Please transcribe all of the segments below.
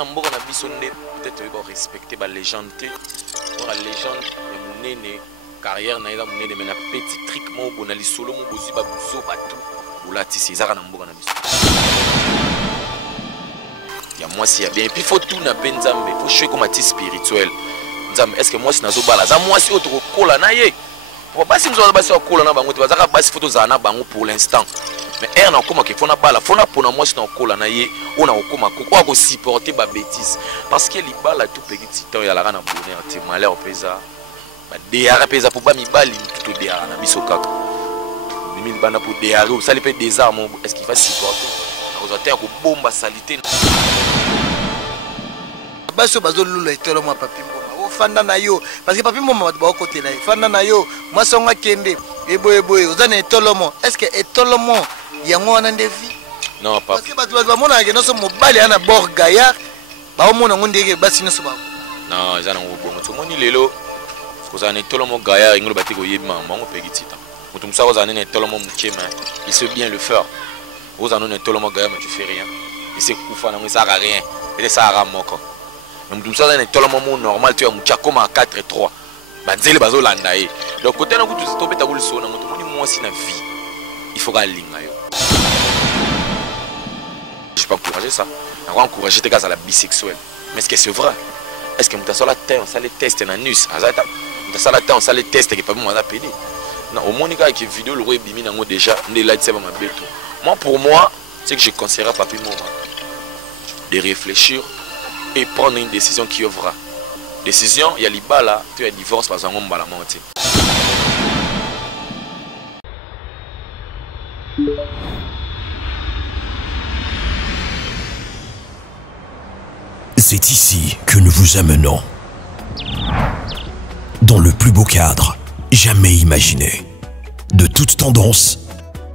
na mboka na biso nde peut-être ba respecter ba légende te la légende ya monene carrière na eza monene mais na petit trick mo bona lisolo mo bozi ba buzo batu olatisi ezaka na mboka na biso ya moi si ya bien et puis faut tout na benzambe faut jouer comme artiste spirituel nzambe est-ce que moi si nazo bala za moi si autre kola na ye pour pas si nous on basi kola na bango te bazaka basi photo za na bango pour l'instant mais er na koma ke fona bala fona pona moi si na kola na ye ona okoma ko ko supporter ba bêtise parce que li bala tout petit temps ya la na bonheur te malheur pesa ba déara pesa pour ba mi bali tout déara na biso kaka mi bana pour déara ça les peut des armes est-ce qu'il va supporter aux auteurs ko bomba salité baso bazo lula etelo mo papi mboma o fanda na yo parce que papi mboma ba côté là fanda na yo moi songa kende eboye ozana etolo mo est-ce que etolo mo yango wana ndevi non pas parce que bato ba mona ke no so mobali ana bord gaillard ba o mona ngondeke basi no so ba non ezana ngobongo to moni lelo kozana etolo mo gaillard ingolo batiko yeba mango pegitita mutu musa kozana ne etolo mo mukema il sait bien le faire ozana ne etolo mo gaillard mais tu fais rien il sait kufa na ngo ça rien et ça ara moko mais mutu musa kozana etolo mo normal tu ya muchako ma 4-3 banzele bazo landa ye donc côté na kutu to beta boli sona mutu moni moi si na vie il faut galinga yo je peux encourager ça on va encourager tes gars à la bisexuelle mais est-ce que c'est vrai est-ce que mutu la terre on ça les tests na nus azata mutu ça la terre on ça les tests que pas moi la pédé non au moins avec vidéo le bimi nango déjà ndé là c'est pas ma beto moi pour moi c'est que je conseillerais papi moi de réfléchir et prendre une décision qui ouvra décision il y a libala tu as divorce par exemple mbala monte. C'est ici que nous vous amenons. Dans le plus beau cadre jamais imaginé. De toute tendance,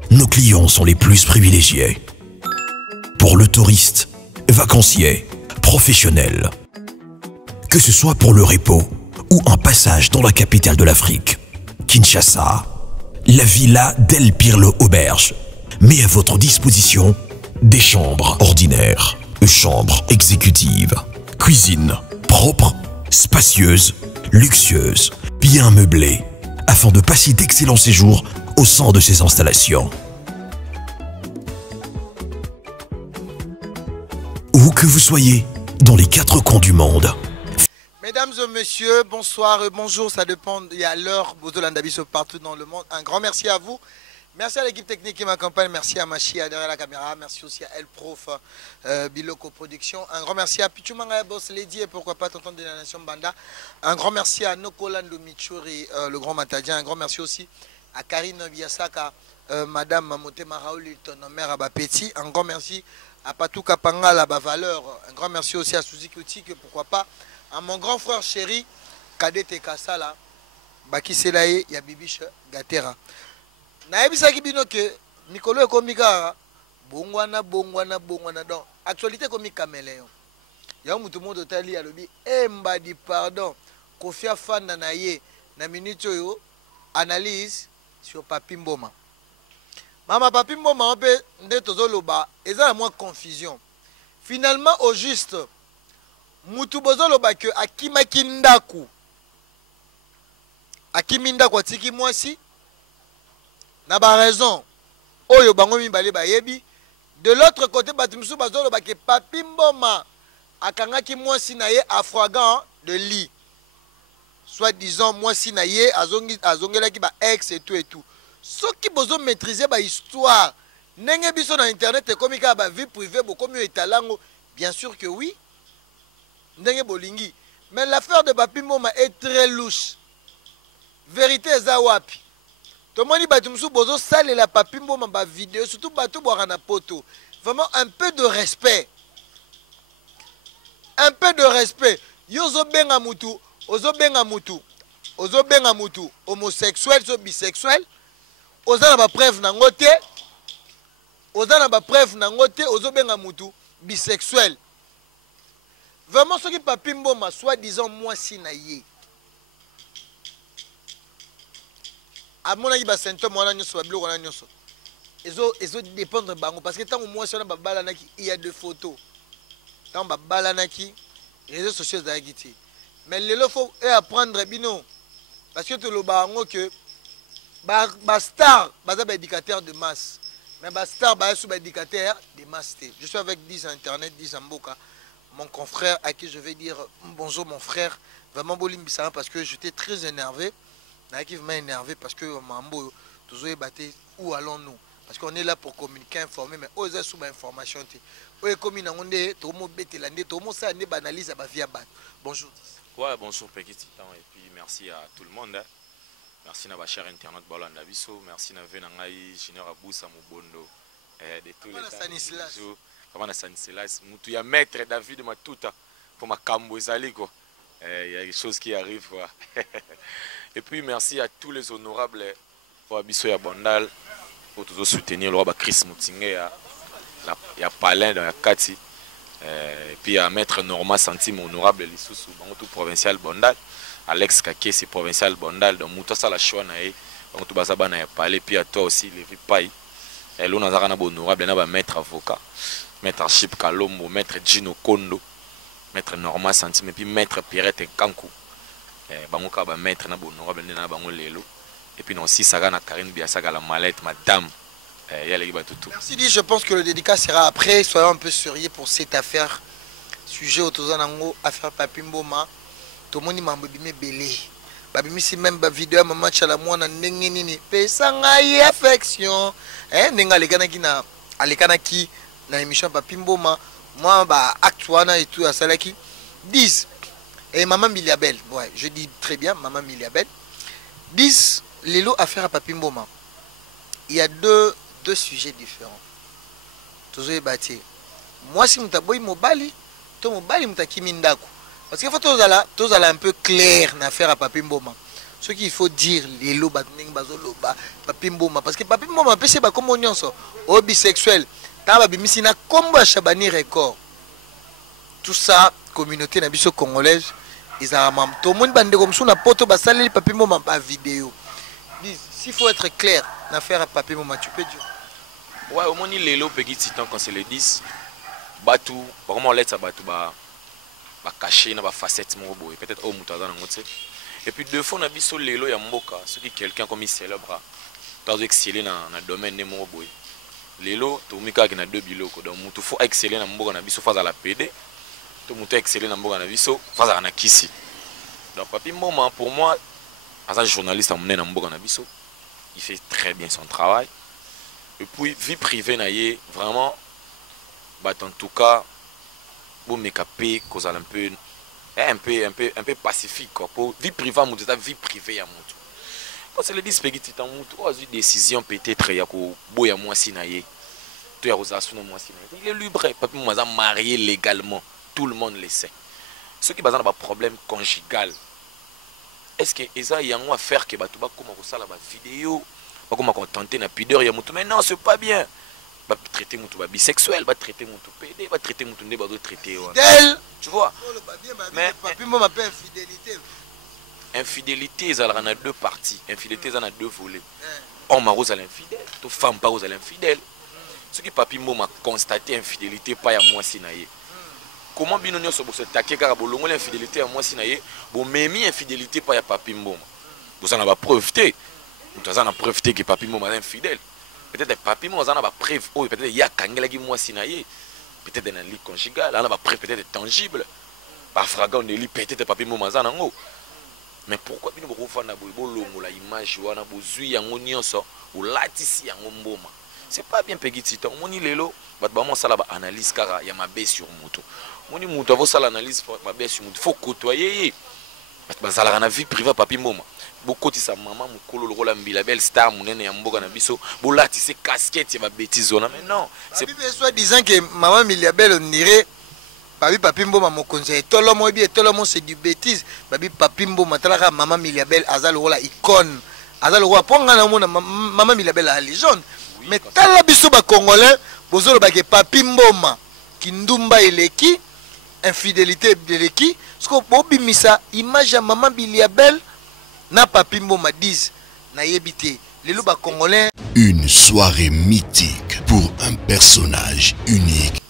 nos clients sont les plus privilégiés. Pour le touriste, vacancier, professionnel. Que ce soit pour le repos ou un passage dans la capitale de l'Afrique, Kinshasa, la villa d'El Pirlo Auberge met à votre disposition des chambres ordinaires, chambres exécutives, cuisine propre, spacieuse, luxueuse, bien meublée, afin de passer d'excellents séjours au sein de ces installations. Où que vous soyez, dans les 4 coins du monde. Mesdames et messieurs, bonsoir et bonjour, ça dépend, il y a l'heure, Bozolandabiso partout dans le monde. Un grand merci à vous. Merci à l'équipe technique qui m'accompagne, merci à Machia derrière la caméra, merci aussi à El Prof, Biloko Production. Un grand merci à Pichumanga Boss Lady et pourquoi pas Tonton de la Nation Banda. Un grand merci à Nokolando Michuri, le grand Matadien. Un grand merci aussi à Karine Biasaka, Madame Mamote Maraouli, ton mère Abapeti. Un grand merci à Patou Kapanga, la Valeur. Un grand merci aussi à Suzuki Outik, pourquoi pas à mon grand frère chéri, Kadete Kassala, Baki Selaye, Yabibiche Gatera. Naebisaki bino ke mikolo ekomika bongwana donc actualité komi caméléon ya mutu modo tali alobi embadi pardon kofia fanda na ye na minute oyo analyse sur Papi Mboma mama Papi Mboma mpe nde tozoloba eza na moins confusion finalement au juste mutu bozoloba ke akimaki ndaku akimindaku atiki mwasi na ba raison oyo bango mibale bayebi de l'autre côté batimsu bazolo ba ke Papi Mboma akangaki mwasi na ye afrogan de lit soit disant mwasi na ye azongelaki ba ex et tout soki bozo maîtriser ba histoire ndenge biso na internet ekomika ba vie privée bokomi etalango bien sûr que oui ndenge bolingi mais l'affaire de Papi Mboma est très louche vérité eza wapi Tomoni batumsu bozo sale la Papi Mboma ba vidéo surtout bato boarana poto. Vraiment un peu de respect. Un peu de respect. Yozo benga mutu, ozo benga mutu. Ozo benga mutu homosexuel so bisexuel. Oza na ba preuve na ngote. Oza na ba preuve na ngote ozo benga mutu bisexuel. Vraiment ce qui Papi Mboma soit disant moi si na ye. A mon avis, symptôme wana nyoso babilo wana nyoso. Ezo dépendre bango parce que tant au moins sur la babala il y a 2 photos. tant balanaki réseaux sociaux d'agiti mais lelo faut apprendre bino parce que tout le bango que ba star baza ba éducateur de masse mais ba star ba sous ba éducateur de masse. Je suis avec 10 internet 10 Mboka, mon confrère à qui je vais dire bonjour mon frère, vraiment bolimbisa parce que j'étais très énervé, qui m'a énervé parce que mambo toujours batté où allons-nous parce qu'on est là pour communiquer, informer mais oser sous ma information oui comme il a tout le monde tout le monde ça ne banalise à vie à battre. Bonjour. Ouais, bonjour Petit Titan et puis merci à tout le monde. Merci à ma chère internet Bolanda Bisso, merci à Venangaï, Junior Aboussa Mubondo de tous les temps. Comment Stanislas, il y a maître David Matuta pour ma Kambo Zaliko. Il y a des choses qui arrivent. Et puis merci à tous les honorables pour Abisso et Bondal pour toujours soutenir le roi Chris Moutingue, il y a Palin dans la Kati. Et puis à maître Norma Santime honorable Lissoussou, tout provincial Bondal. Alex Kake, c'est provincial Bondal. Donc Mouta Salachouan, tout Bazaba n'a pas. Et puis à toi aussi, Lévi Paye. Et l'on a un honorable, maître avocat, maître Chip Kalombo, maître Gino Kondo, maître Norma Santime, et puis maître Pierrette Kankou. Bamuka ba maître na honorable na bango lelo. Et puis non si Sagana Karine Biasaga la mallette madame. Merci dit, je pense que le dédicat sera après. Soyons un peu sérieux pour cette affaire. Sujet autour de affaire Papimboma. Tout le monde m'a bimé belé. Babimi si même ba vidéo ma match à la moine ndenge nini. Pesanga y affection. Nenga lekana ki na alekana ki na émission Papimboma. Moi ba actuana et tout à salaki 10 et maman Miliabel. Ouais, je dis très bien maman Miliabel. 10 Lelo affaire à Papimboma. Il y a deux sujets différents. Toujours bâti. Moi si mutaboy mobali, to mobali mutakimi ndako. Parce qu'il faut tous aller un peu clair dans l'affaire à Papimboma. Ce qu'il faut dire, les loba, Papimboma. Parce que Papimboma, c'est pas comme on y est, bisexuel. T'as mis une combo à Chabani record. Tout ça, communauté nabiso congolaise, ils ont même tout le monde bande comme ça, na poto basali Papimboma pas vidéo. S'il faut être clair dans l'affaire à Papimboma, tu peux dire. Ouais, au moins il est là, petit temps quand c'est le 10. Batou, vraiment l'aide ça batou ba caché na ba facette mo boy peut-être au mutaza na ngote. Et puis deux fois na biso lelo ya mboka, ce qui quelqu'un comme il célèbre. T'as exceller dans le domaine de mo boy. Lelo to mika ki na deux biloko donc mutu faut exceller na mboka na biso face à la PD. To mutu exceller na mboka na biso face à na kisi. Donc Papimboma pour moi as un journaliste à mener na mboka na biso, il fait très bien son travail. Et puis vie privée na yé vraiment bah en tout cas pour me caper cause un peu pacifique quoi pour vie privée mon vie privée à mon tout parce que le dispegiti tant mon tout une décision peut-être ya ko boya moi sinaye to ya rozasuna moi sinaye il est libre papi moi marié légalement tout le monde le sait ceux qui bazana ba problème conjugal est-ce que eza yango à faire que batu ba koma ko sala ba vidéo ba koma ko tenter na pudeur ya mutu mais non c'est pas bien. Va traiter mon tout bisexuel, va traiter mon tout PD, va traiter mon tout ne va traiter tu vois. Mais Papimboma pas infidélité. Infidélité ça en a deux parties, infidélité ça en a deux volets. Homme rose à l'infidèle, to femme pas rose à l'infidèle. Ce qui Papimboma constaté infidélité pas à moi sinaye. Comment binonio so se taquer car bolongo l'infidélité à moi sinaye, bon même infidélité pas à Papimboma. Vous en avez preuve vous en avez preuve que Papimboma est infidèle. Peut-être Papimboma on a preuve peut-être il y a kangela qui moi sinaye peut-être dans la lit conjugale on a preuve peut-être tangible par fragment de lit peut-être Papimboma za nango mais pourquoi bino bokofana bolongo la image wana bozui yango nyonso ou latisi yango mboma c'est pas bien petit temps moni lelo bat ba mon sala ba analyse kara ya mabe sur moto moni moto avo sala analyse mabe sur moto faut côtoyer bat ba sala na vie privée Papimboma beaucoup de sa maman mukolo lokola Miliabel star munene ya mboka na biso bolati se casquette ya bêtise zona mais non c'est soit disant que maman Miliabel on dirait Papimboma mokonzi tolomo bi tolomo c'est du bêtise Papimboma talaka maman Miliabel azal lokola icône azal lokola ponga na mona maman Miliabel a légende mais tala biso ba congolais bozolo ba ke Papimboma kindumba eleki infidélité eleki ce ko bobimisa image ya maman Miliabel na Papimboma 10 na yebité les loba congolais. Une soirée mythique pour un personnage unique.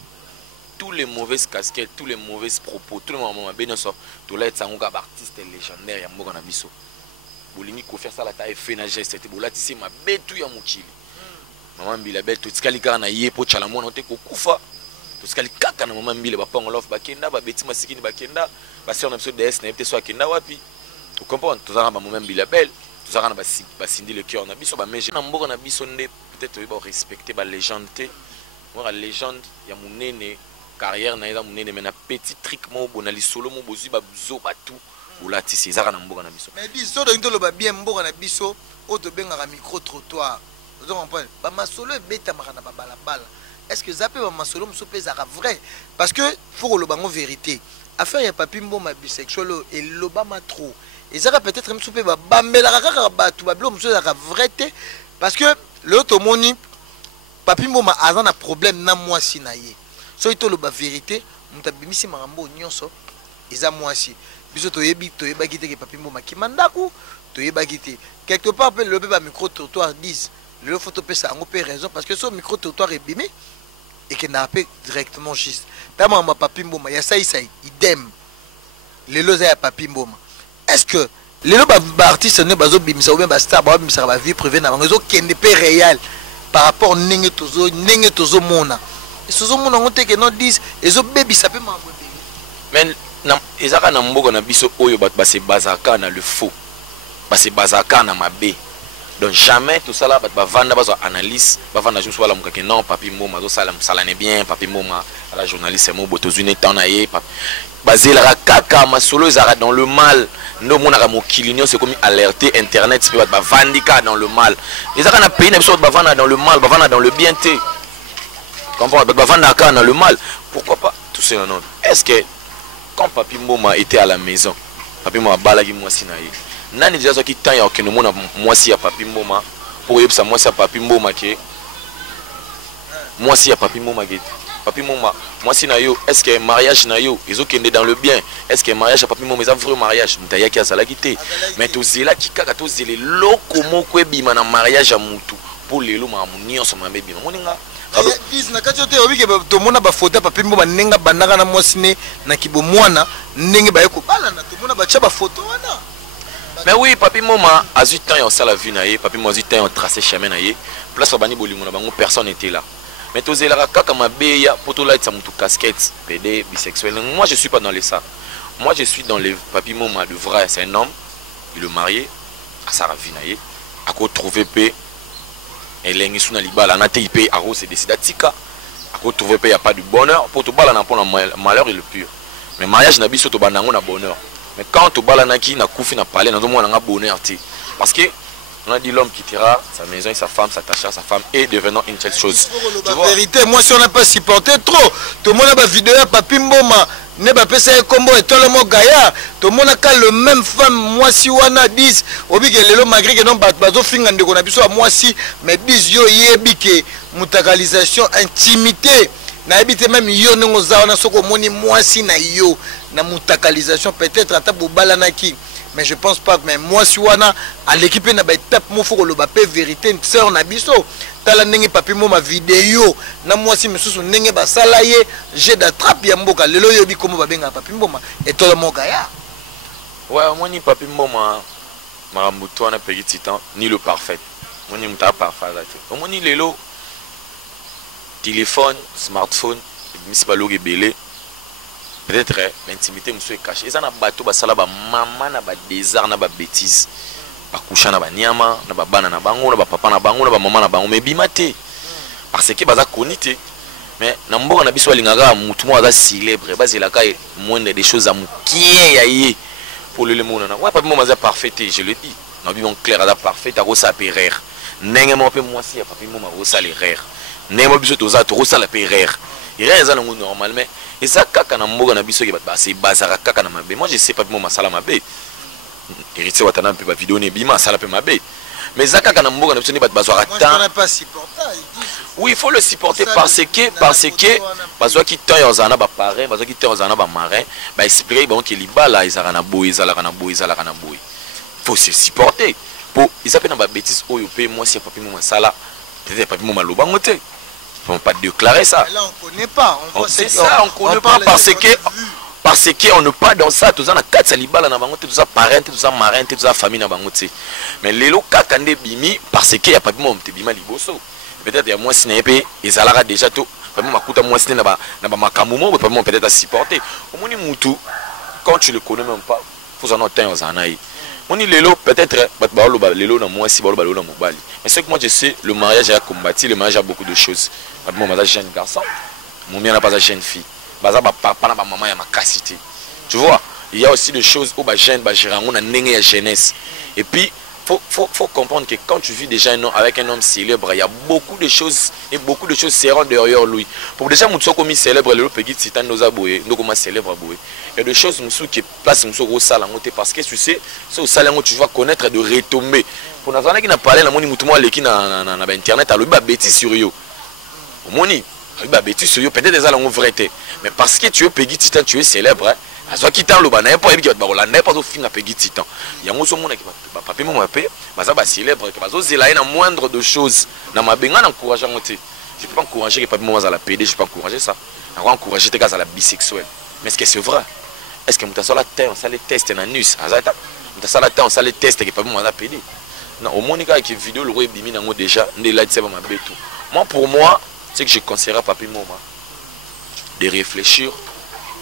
Tous les mauvaises casquettes, tous les mauvais propos, tout le monde bien sûr, tout là, c'est un artiste légendaire, il y a un biso. Bolingi ko faire ça la taille fait na geste, c'était bola tissé ma betu ya mukili. Maman Mbila belle tout skali kana yé po chala mona te ko kufa. Tout skali kaka na maman Mbila ba pango love ba kenda ba beti masikini ba kenda, ba sur na episode DS na peut soit kenda wapi. Tu comprends? Tout ça na maman Mbila belle, tout ça na ba sindi le cœur na biso ba meje. Na mboko na biso ndé peut-être ba respecter ba légende. Moi la légende ya munene carrière na eza munene mais na petit trick mo bonali solo mo bozu ba zo ba tout. Oula tisi zaka na mboka na biso. Mais biso donc tolo ba bien mboka na biso o to benga micro trottoir. Vous comprenez? Ba masolo beta makana ba balabala. Est-ce que zappé ba masolo mso pesa vrai? Parce que faut le bango vérité. Affaire ya papi mboma bisexuel et lobama trop. Et zaka peut-être mso pe ba bambela kaka ba tu ba blo mso zaka vrai té parce que le tomoni papi mboma azana problème na moi si na ye. So itolo ba vérité mutabimisi marambo nyonso eza moi si. Biso toyebi kite ke papi mboma kimandaku toyeba kite quelque part pe le ba micro trottoir 10 le photo pe ça ngo pe raison parce que ce micro trottoir est bimé et que n'a pas directement juste tama ma papi mboma ya sai idem le loza ya papi mboma est-ce que le ba artiste ne bazo bimisa ou bien ba star ba bimisa ba vie privée na bango zo kende pe réel par rapport nenge tozo mona et sozo mona ngote ke non 10 et zo baby ça peut m'envoyer mais ezaka na mboko na biso oyo bat ba se bazaka na le faux ba se bazaka na mabe donc jamais tout ça là bat ba vanda ba zo analyse ba vanda juste wala mukake non papi mboma zo sala musala ne bien papi mboma à la journaliste mo botozune tana ye bazela kaka masolo ezaka dans le mal ndo mona ka mokilinyo c'est comme alerter internet c'est ba vandika dans le mal ezaka na pays na biso ba vanda dans le mal ba vanda dans le bien té comprends ba vanda ka dans le mal pourquoi pas tout ça non est-ce que quand papi mboma était à la maison papi mboma balaki mwasi na ye nani déjà qui tant ya okeno mona mwasi ya papi mboma pour yebisa mwasi ya papi mboma ke mwasi ya papi mboma ke papi mboma mwasi na yo est-ce que mariage na yo ezokende dans le bien est-ce que mariage ya papi mboma eza vrai mariage mutayaki azalaki te mais tozelaki kaka tozele loko moko ebima na mariage ya mutu pour lelo mamu nyonso mabe bima moninga dis na kati te obike to mona ba photo papi mboma nenga bandaka na mwasi ne na kibo mwana ndenge ba yeko bala na to mona ba tcha ba photo wana. Mais oui, papi moma a 8 ans, on la vie naïe, papi moma a 8 ans, on tracé chemin naïe. Place au bani bolimona bango, personne n'était là. Mais tous les raka comme ma béya, pour tout là, ça monte casquette, PD, bisexuel. Moi, je suis pas dans les ça. Moi, je suis dans les papi moma de vrai. C'est un homme, il est marié, à sa vie naïe, à quoi trouver paix. Et l'engisou na libala, à nate ipé, à rose et décide à tika. À quoi trouver paix, il n'y a pas de bonheur. Pour tout bala, pour le malheur et le pur. Mais mariage n'a biso to banango na bonheur. Mais quand tu balan na ki na koufi na parler, on a bonheur parce que on a dit l'homme quittera sa maison et sa femme s'attachera à sa femme et devenant une telle chose. La vérité, moi si on n'a pas supporté trop, tout le monde a vidéo papi mboma ne ba pesa combo et tout le monde gaillard, tout le monde a le même femme moi si wana 10 obi ke lelo malgré que non bazo finga ndeko na biso moi si mais 10 yo yebi ke mutakalisation intimité na habite même yo nengo zawana soko moni moi si na yo na mutakalisation peut-être ata bobala naki mais je pense pas mais moi si wana à l'équipe na ba étape mo foko lo ba pe vérité sœur na biso tala ndenge papi mo ma vidéo na moi si mesusu ndenge ba sala ye j'ai d'attrape ya mboka lelo yo bi komo ba benga papi mboma et tout le monde gaya ouais moi ni papi mboma marambo to na petit temps ni le parfait moi ni muta parfait là moi ni lelo téléphone, smartphone, misbalogue belé. Peut-être l'intimité monsieur est cachée. Ils ont un bateau, basala ba maman na ba désert na ba bêtise. Ba coucher na ba niama, na ba bana na bango, na ba papa na bango, na ba maman na bango mais bimate. Parce que baza konité. Mais na mboka na biso lingaka mutu mo aza célèbre, bazelaka moindre des choses à mukie ya ye. Pour le monde na. Ouais pas mo maza parfait, je le dis. Na bi mon clair aza parfait, ta rosa pérer. Nenge mo pe moi si papi mo ma rosa l'erreur. Nemo biso toza to sala pe rire. Rire za nango normal mais et ça kaka na mboga na biso ke ba c'est bazara kaka na mabe. Moi je sais pas mo masala mabe. Héritier watana pe ba vidéo ne bima sala pe mabe. Mais ça kaka na mboga na biso ne ba bazara temps. On pas supporter. Oui, il faut le supporter parce que bazwa ki temps yozana ba parrain, bazwa ki temps yozana ba marin, ba expliquer bon ke libala izara na boy, izala kana boy, izala kana boy. Faut se supporter. Pour ils appellent na ba bêtise oyo pe moi si papi mo masala. Peut-être papi mo maloba ngote. ne peut pas déclarer ça. Mais là, on ne connaît pas. C'est ça, on ne connaît pas parce qu'on n'est pas dans ça. Tout ça, on a 4 salibala, tout ça, parent, tout ça, marin, tout ça, famille. Mais les lots, quand on est bimi, parce qu'il n'y a pas de monde, bima liboso. Peut-être il y a moins de cinépe, et ça l'a déjà tout. Peut-être à supporter. Quand tu ne le connais même pas, il faut en avoir un an. On dit l'élo, peut-être, l'élo n'a moins si bon, mais ce que moi je sais, le mariage a combattu, le mariage a beaucoup de choses. Moi, je suis un jeune garçon, mon mien n'a pas de jeune fille. Papa n'a pas maman, il y a ma cassité. Tu vois, il y a aussi des choses où on a une jeunesse. Et puis, faut comprendre que quand tu vis déjà avec un homme célèbre, il y a beaucoup de choses et beaucoup de choses seront derrière lui. Pour déjà mon comme célèbre, le petit titan nous a boué, nous comme célèbre boué. Il y a des choses qui placent au salon parce que tu sais, c'est au salon où tu vas connaître de retomber. Pour nous qui n'a parlé, la moni moutouma qui na internet a le bêtise sur eux. Moni, le bêtise sur eux peut-être des salons vérité, mais parce que tu es petit titan, tu es célèbre. Soit qui t'a le banane pour éviter de n'a pas au film à Peggy Titan. Il y a un monde qui va papier mon papier, mais ça va célèbre que parce que là il y a moindre de choses. Dans ma benga encourageant monter. Je peux pas encourager que papier moi à la PD, je peux pas encourager ça. On va encourager tes gars à la bisexuelle. Mais est-ce que c'est vrai? Est-ce que muta la terre, on ça les tests en anus, azata. Muta la terre, on ça les tests que papier moi à la PD. Non, au moins avec une vidéo le roi bimi nango déjà, ne là c'est pas ma bétou. Moi pour moi, c'est que je conseillerais papier moi de réfléchir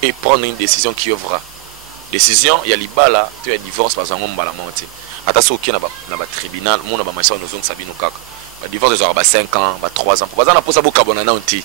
et prendre une décision qui ouvre. Décision, il y a l'ibala, tu as divorce parce qu'on va la monter. Attention, qui n'a pas tribunal, mon n'a pas maïsa, nous sommes sabino kaka. Le divorce, ils auront 5 ans, 3 ans. Parce qu'on a posé beaucoup de nanti.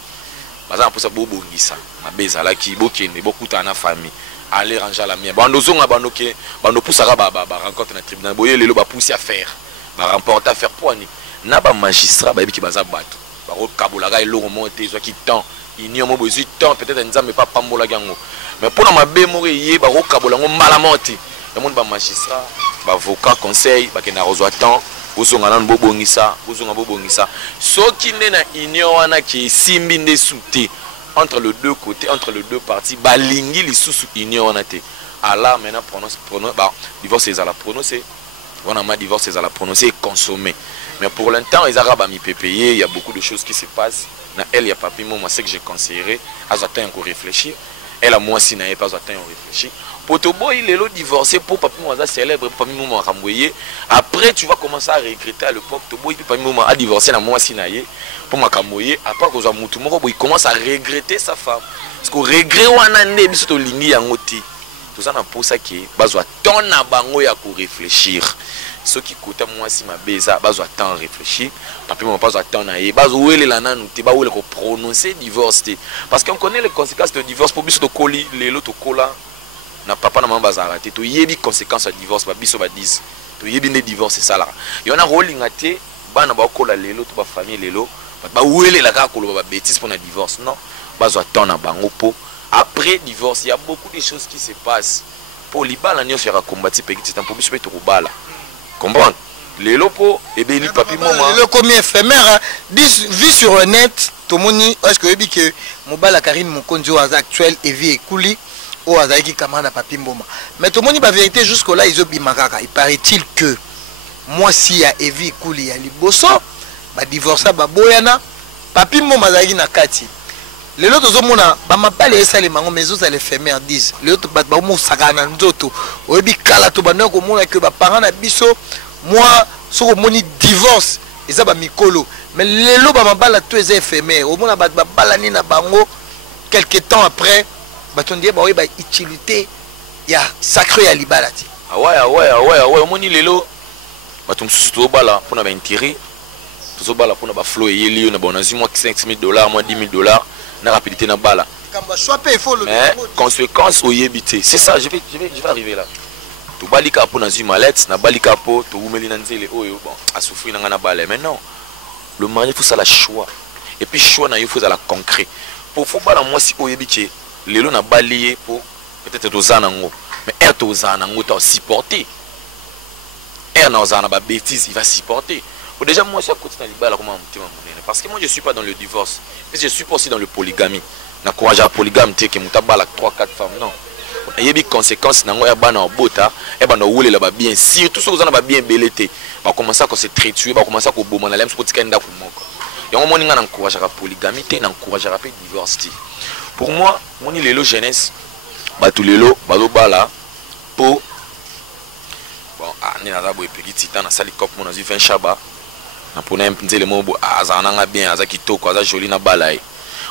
Parce qu'on a posé beaucoup de ça. Ma beza là qui beaucoup de famille. Aller ranger la mienne. Bon, nous avons poussé à rencontrer le tribunal. Boye les lois poussé à faire. Remporter à faire pour ni. N'a pas magistrat, bah qui baza battu. Bah au kabulaga ils l'ont monté, soit qui tend. Il n'y a pas peut-être un mais pas pambola gango. Mais pour ma bémoré yé ba rokabolango malamonti. Il y a un magistrat, ba avocat conseil, ba kena reçoit temps, ozonga nan bobongisa, ozonga bobongisa. Ce qui n'est na union wana qui simbi nde souté entre les deux côtés, entre les deux parties, ba lingi li sous union wana te. Allah maintenant prononce ba divorce les à la prononcer. On a ma divorce les à la prononcer et consommer. Mais pour l'instant les arabes a mis payer, il y a beaucoup de choses qui se passent. Elle, il n'y a pas plus moi, c'est que je conseillerais à attendre encore réfléchir. Elle a moi, si n'a pas attendre réfléchir. Pour te boy, il est là divorcé pour pas plus moi célèbre, pour pas plus moi camboyer. Après, tu vas commencer à regretter à l'époque. Te boy, pas plus moi à divorcer la moi si n'a pour moi camboyer. Après que j'ai moutou il commence à regretter sa femme. Parce que regret ou un année, mais surtout l'ingé en oti. Tout ça n'a pour ça qui est, besoin ton abango ya pour réfléchir. Ceux qui coûtent moi si ma beza besoin temps réfléchir papi moi pas temps na ye besoin où est la nana tu ba où le prononcer divorce parce qu'on connaît les conséquences de divorce pour biso to koli les l'autre kola na papa na maman baza raté to yebi conséquences de divorce ba biso ba 10 to yebi ne divorce c'est ça là y en a rolling até bana ba kola les l'autre ba famille les l'autre ba où est la ka kolo ba bêtise pour na divorce non besoin temps na bango po après divorce il y a beaucoup de choses qui se passent pour libala nyo faire combattre petit temps pour biso to bala. Comprendre les lopos et bien les papiers moment le combien éphémère vie sur le net tout le monde est-ce que que mobile Karine mon conduit actuel et vie écouli au azaki kamana papier moment mais tout le monde la vérité jusque là ils ont bimakaka il paraît-il que moi si ya Evi écouli ya liboso ba divorcer ba boyana papier moment azaki na kati les autres hommes ba mapale esa les mango mais aux éphémères disent les autres ba mo sakana nzoto obi kala to bana ko mona que ba parents na biso moi so moni divorce eza ba mikolo mais les lots ba mabala to eza éphémère au mona ba bala ni na bango quelque temps après ba tondie ba ba utilité ya sacré ya libalati ah ouais moni les lots ba tum susu to bala pour na ba intérêt to bala pour na ba flow et li na ba na moi $5,000 moi $10,000 na rapidité na bala mais conséquence au yébité c'est ça je vais arriver là to balika pour na mallette na balika pour to umeli na nzele oyo bon à souffrir na bala mais non le mariage faut ça la choix et puis choix na il faut ça la concret pour faut bala moi si au yébité lelo na balier pour peut-être to zanango mais er to zanango to supporter er na zana ba bêtise il va supporter. Déjà moi je suis à côté de la parce que moi je suis pas dans le divorce mais je suis pas aussi dans le polygamie na courage à polygame te que muta bala 3-4 femmes non il y a des conséquences na ngoya bana obota e bana wule la ba bien surtout ceux qui ont ba bien belete ba commencer à se trituer ba commencer à ko bomana lem so tika nda ko moko yango moni nga n'encourageaka polygamie te n'encourageaka pe divorce te. Pour moi moni lelo jeunesse bato lelo bazobala po bon ni naza boye petit temps na sali cop mon azu 20 chaba na pona nzele mo azananga bien aza kitoko aza joli na bala ye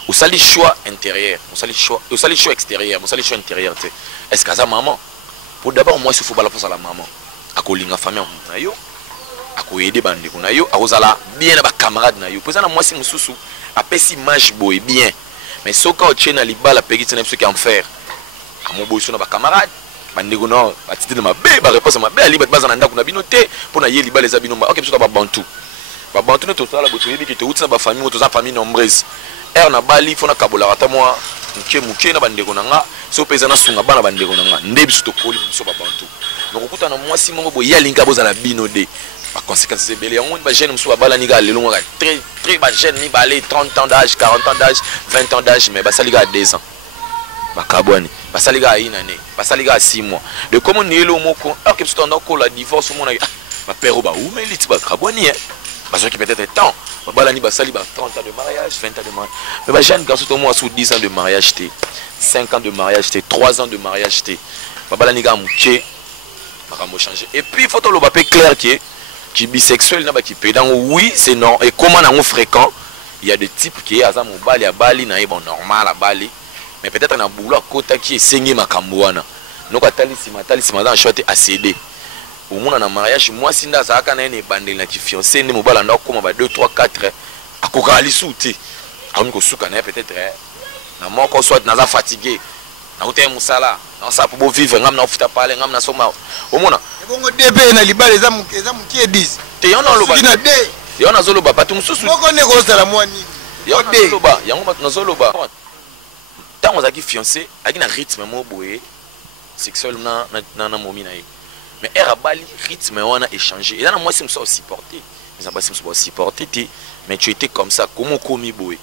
osali choix intérieur osali choix extérieur osali choix intérieur te est-ce que aza maman pour d'abord moi il faut bala pour la maman akolinga famille na yo akoyede bandeko na yo akozala bien na ba camarade na yo pour ça na moi si mususu apesi image boye bien mais soka ochena libala petit na biso ki en faire amobo so na ba camarade bandeko na batite na mabe ba réponse mabe ali baza na ndako na bino te pour na ye libala za bino OK biso ba bantu ne to sala boto yebi ki to utsa ba famille to za famille nombreuse na bali fona kabola ata moi muke na bandeko na nga so peza na sunga bana bandeko na nga nde biso to koli biso ba bantu donc okuta na moi si mongo bo ya linga boza la bino de par conséquence c'est belé on ba jeune muso bala ni ga lelo nga très ba jeune ni balé 30 ans d'âge 40 ans d'âge 20 ans d'âge mais ba saliga 2 ans ba kabwani ba saliga ina ne ba saliga 6 mois de comment nelo moko que biso to ndako la divorce mon ba père ba ou mais lit ba kabwani parce que peut-être temps balani basali ba 30 ans de mariage 20 ans de mariage mais ba jeune garçon au moins sous 10 ans de mariage té 5 ans de mariage té 3 ans de mariage té balani ga muke makambo changer et puis faut le papier clair qui bisexuel na ba qui pédant oui c'est non et comment na fréquent il y a des types qui aza mobali ya bali na bon normal à bali mais peut-être na boulot kota qui est sengi makambo wana noko talisi dans choix à céder au monde na mariage moi si nda zaka na ne bandeli na ki fiancé ne mobala ndo koma ba 2 3 4 akoka lisuti aoni ko suka na peut-être na moko soit na za fatigué na uté musala na sa pour vivre ngam na futa parler ngam na soma au monde bongo DP na libala eza mukie 10 te yona loba na de yona zoloba patu mususu moko ne ko sala mwani yona zoloba yango na zoloba tant ozaki fiancé aki na rythme mo boye sexuel na momi na ye mais era bali rythme on a échangé et là moi c'est me supporter mais pas me supporter mais tu étais comme ça comment commis boy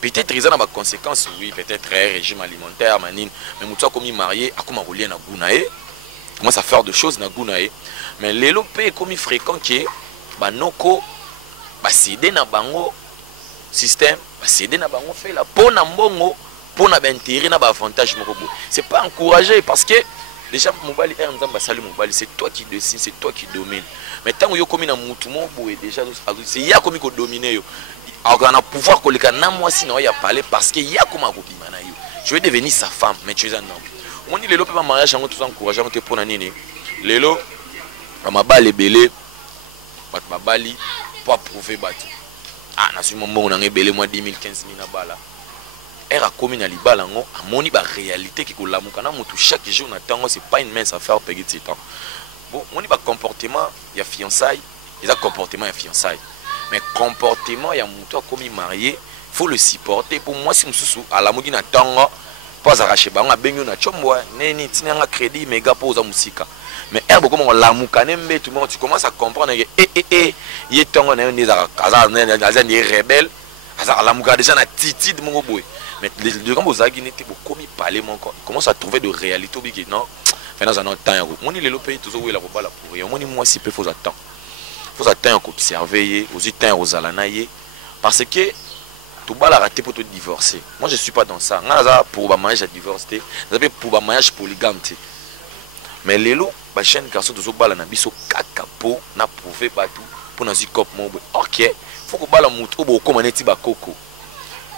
peut-être ils ont des conséquences oui peut-être régime alimentaire manine mais mutu commis marié a comment relier na gunae commence à faire de choses na gunae mais les lopé commis fréquent qui ba noko ba céder na bango système ba céder na bango fait la pona mbongo pona ba intérêt na ba avantage moko boy c'est pas encouragé parce que déjà mobali c'est toi qui décide, c'est toi qui domine. Mais tant que yo komi na mutu mo boye déjà c'est ya komi ko dominer yo. Alors on a pouvoir ko leka na moi sinon ya parler parce que ya koma ko bima na yo. Je vais devenir sa femme mais tu es un homme. On dit lelo pe mariage en tout encourager on te pour na nini. Lelo mabali belé bat mabali pour prouver batu. Ah na su mombo na ngebele moi 10 000 15 000 na bala. Era commis na libala ngo amoni ba réalité qui ko lamuka na mutu chaque jour na tango c'est pas une mince affaire petit temps bon moni ba comportement ya fiançailles ils a comportement ya fiançailles mais comportement ya mutu commis marié faut le supporter pour moi si mususu ala mugi na tango pas arracher ba nga benyo na chombo neni tinanga crédit méga poza musika mais erbo comme on lamuka nembe tout le monde tu commences à comprendre que ye tango na yo ndeza kaza ni rebelle asa lamuka déjà na titi de mon boy. Mais les gens qui ont commis parler mon corps, commencent à trouver de réalité qui non. Maintenant dans un temps, on est le pays toujours où il a pas la pour rien. On est moi si peu faut attendre. Faut attendre observer, aux temps aux alanaye parce que tout bas la raté pour te divorcer. Moi je suis pas dans ça. Nga pour ba mariage à divorcer, ça pour ba mariage polygame. Mais les lots, ba chaîne garçon toujours bala na biso kakapo na prouver pas tout pour na zikop mon. OK, faut que bala mutu bo ko maneti ba koko.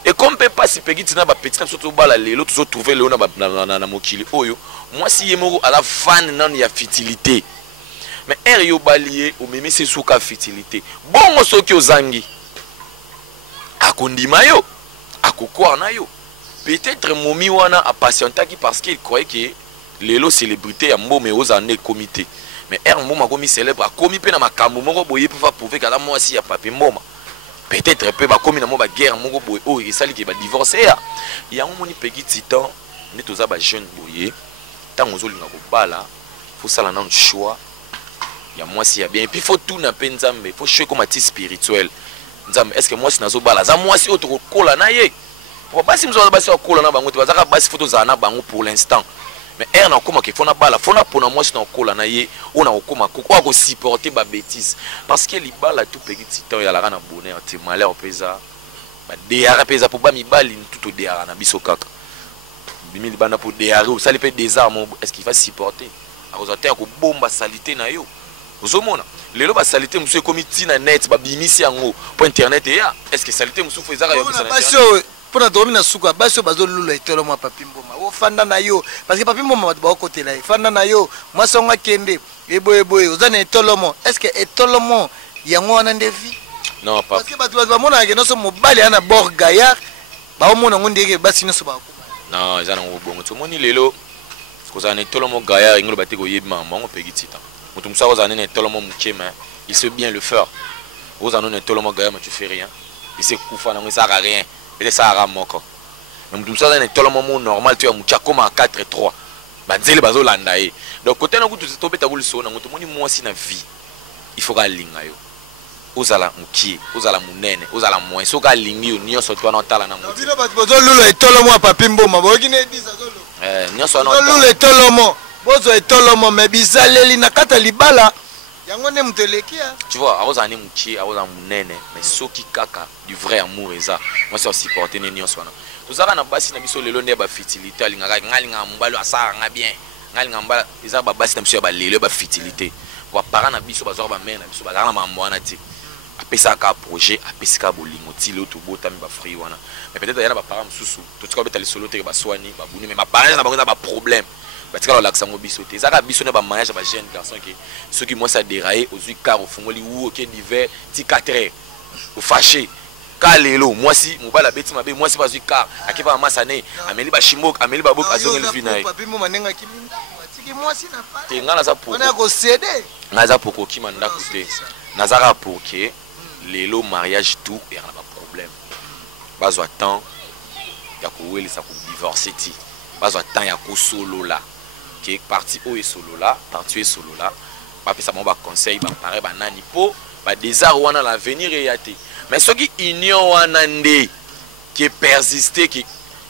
Et comme peut pas si petit na ba petit surtout bala lelo toujours trouver le na mokili oyo moi si yemoko à la fan nan ya fertilité mais er yo balié o meme c'est souka fertilité bon soki ozangi akondima yo akokwa na yo peut-être momi wana a patientaki parce qu'il croyait que lelo célébrité ya mbome ozane comité mais er mboma komi célèbre a komi pe na makambo moko boye pour prouver kala moi si ya papi mboma. Peut-être peu ba comme na mo ba guerre moko boye oh et sali ki ba divorcer ya ngomoni petit titan ne toza ba jeune boye tant ozolinga ko bala faut sala na choix ya moi si ya bien et puis faut tout na penzambe faut choisir comme artiste spirituel nzambe est-ce que moi si nazo bala za moi si auto kola na ye pour pas si mzo ba si kola na bango te bazaka ba si photo za na bango pour l'instant mais er na koma ke fona bala fona pona moi na kola na ye ona okoma ko ko supporter ba bêtise parce que libala tout petit temps ya la na bonheur te malheur pesa ba deara pesa pour ba mibali tout deara na biso kaka bimi libana pour deara ou sali pe des armes est-ce qu'il va supporter a cause terre ko bomba salité na yo ozomona lelo ba salité musu komiti na net ba bimisi yango pour internet ya est-ce que salité musu fezaka yo bisa na pour na dormir na suka baso bazo lula etolo mo papi mboma o fanda na yo parce que papi mboma ba côté là fanda na yo moi songa kende eboye ozana etolo mo est-ce que etolo mo yango wana ndevi non pas parce que ba mona ke no so mobali ana bord gaillard ba o mona ngondeke basi no so ba non ezana ngobongo to moni lelo ko zana etolo mo gaillard ngolo batiko yebima mongo pegitita mutu musa ozana ne etolo mo mukema il sait bien le faire ozana ne etolo mo gaillard mais tu fais rien il sait kufa na ngisa rien. Et ça a moko. Mais tout ça dans le moment normal tu as mucha comme à 4-3. Banzele bazo landae. Donc côté na kutu tobeta kuliso na mutu moni moi si na vie. Il faut ga linga yo. Ozala mukie, ozala munene, ozala moi so ga lingi yo nyo so to na tala na mutu. Bino bazo lulu etolo mo papi mboma boki ne disa zolo. Nyo so na lulu etolo mo. Bozo etolo mo me bizaleli na kata libala. Tu vois, à ozani mukie, à ozan munene, mais soki kaka du vrai amour eza. Moi c'est supporter ne nyonso na. To zaka na basi na biso lelo ne ba fertilité alinga ngalinga mbalo asara nga bien. Ngalinga mbala eza ba basi na biso ba lelo ba fertilité. Wa para na biso bazo ba mena biso ba na mambo na ti. Apesa ka projet, apesa ka bolingo ti lo to bota mi ba free wana. Mais peut-être yana ba para mususu, to tsika beta le solo te ba swani ba buni mais ma parents na ba problème. Parce que l'accent bisoté ça biso ne ba mariage ba jeune garçon qui ceux qui moi ça déraillé aux yeux car au fongoli ou OK d'hiver ti 4 heures au fâché kalelo moi si mon bala beti mabe moi si pas yeux car akipa masane ameli ba shimok ameli ba bok azongeli vinaï papi mo manenga kimi tiki moi si na pas te ngana za pour on a ko céder ngaza pour ki manda côté nazara pour que lelo mariage tout et on a pas problème bazo temps ya ko weli sa ko divorcer ti bazo temps ya ko solo là qui est parti au et solo là, parti solo là, pas ça mon conseil, bah pareil bah nani po, bah désar wana l'avenir et yate. Mais ce qui union wanande qui est persisté qui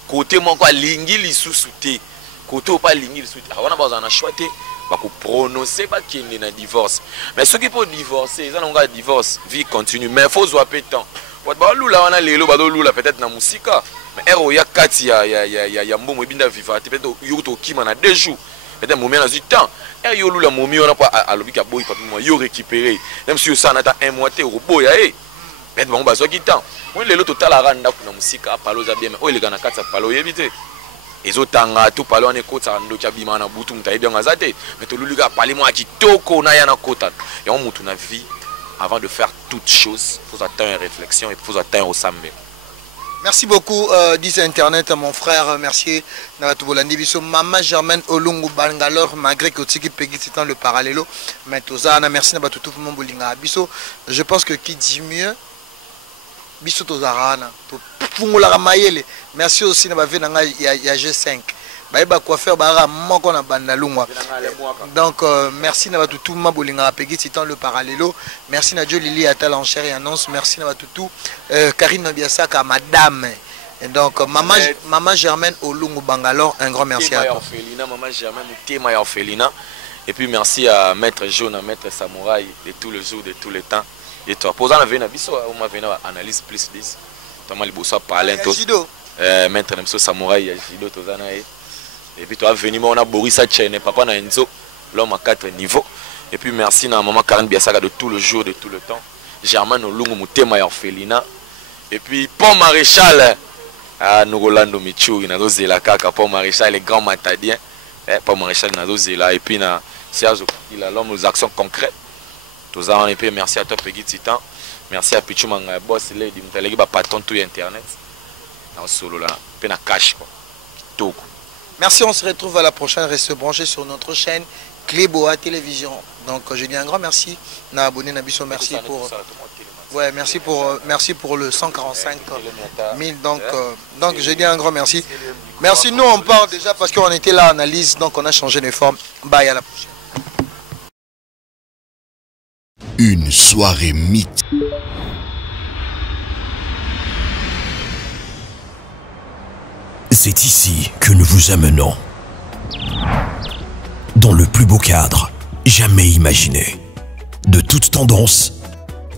côté mon quoi lingi li sous-souté, côté ou pas lingi li sous-souté. Wana bah on a choisi bah pour prononcer bah qui est na divorce. Mais ce qui peut divorcer, ça on va divorce, vie continue, mais faut zoaper temps. Bah lula wana lelo bah lula peut-être na musika. Mais ero ya kati ya mbomo binda vivate peut-être yoto kima na 2 jours. Peut-être moment dans du temps et yo lula momi on a pas à lobika boy papi moi yo récupérer même si ça na ta 1 mois te robot ya peut-être bon bazo ki temps moi lelo total aranda kuna musika palo za bien mais o elega na kati palo yebite ezotanga tout palo ne kota ndo cha bima na butu mutaye bien ngazate mais to lulika pali moi kitoko na ya na kota et on mutu na vie avant de faire toutes choses faut attendre une réflexion et faut attendre au sambe. Merci beaucoup, dis Internet, mon frère. Merci. Maman Germaine Olungu Bangalore, malgré que tu es le parallèle. Mais merci à tout le monde. Je pense que qui dit mieux, Biso Tozarana. Merci aussi à G5. Bah quoi faire bara moko na bandalungwa. Donc merci na tout ma bolinga pegi citant le parallélo. Merci na Dieu Lili Atal en chair et annonce. Merci na tout Karine Biasaka madame. Et donc maman Germaine Olungu Bangalore, un grand merci à toi. Maman Germaine Tema ya Orphelina. Et puis merci à maître Jaune, à maître Samouraï de tous les jours, de tous les temps. Et toi posant la vena biso on m'a venu analyse plus 10. Thomas Libosa parler tout. Maître Nemso Samouraï ya Jido tozana. Et puis toi venu on a Boris Achene papa na Enzo l'homme à 4 niveaux. Et puis merci à maman Karen Biasaka de tout le jour de tout le temps. Germaine Olungu Mutema ya Orphelina. Et puis Pont Maréchal à Nogolando Michouri na dozela kaka Pont Maréchal les grands matadiens. Pont Maréchal na dozela et puis na Serge il a l'homme aux actions concrètes. Tous en et puis merci à toi Peggy Titan. Merci à Pichu Manga boss lady mutalegi ba patron tout internet. Dans solo là, puis na cash quoi. Tout. Merci, on se retrouve à la prochaine. Restez branchés sur notre chaîne Cléboa Télévision. Donc je dis un grand merci. Na abonné Nabiso, merci pour. Ouais, merci pour le 145 000. Donc je dis un grand merci. Merci, nous on part déjà parce qu'on était là en analyse, donc on a changé de forme. Bye, à la prochaine. Une soirée mythe. C'est ici que nous vous amenons. dans le plus beau cadre jamais imaginé. De toute tendance,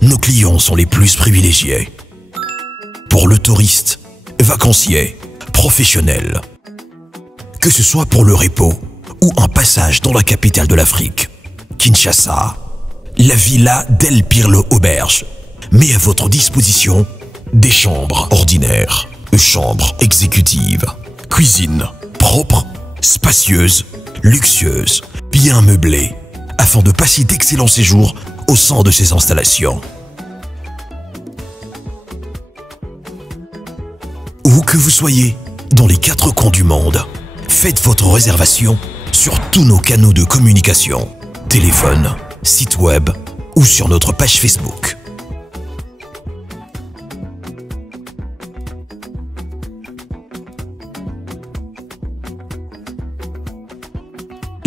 nos clients sont les plus privilégiés. Pour le touriste, vacancier, professionnel. Que ce soit pour le repos ou un passage dans la capitale de l'Afrique, Kinshasa, la Villa del Pirlo Auberge met à votre disposition des chambres ordinaires, chambres exécutives, cuisine propre, spacieuse, luxueuse, bien meublée, afin de passer d'excellents séjours au sein de ces installations. Où que vous soyez, dans les 4 coins du monde, faites votre réservation sur tous nos canaux de communication, téléphone, site web ou sur notre page Facebook.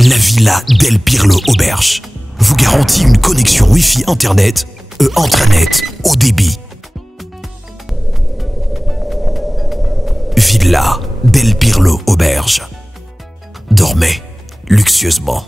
La Villa del Pirlo Auberge vous garantit une connexion Wi-Fi Internet et intranet haut débit. Villa del Pirlo Auberge. Dormez luxueusement.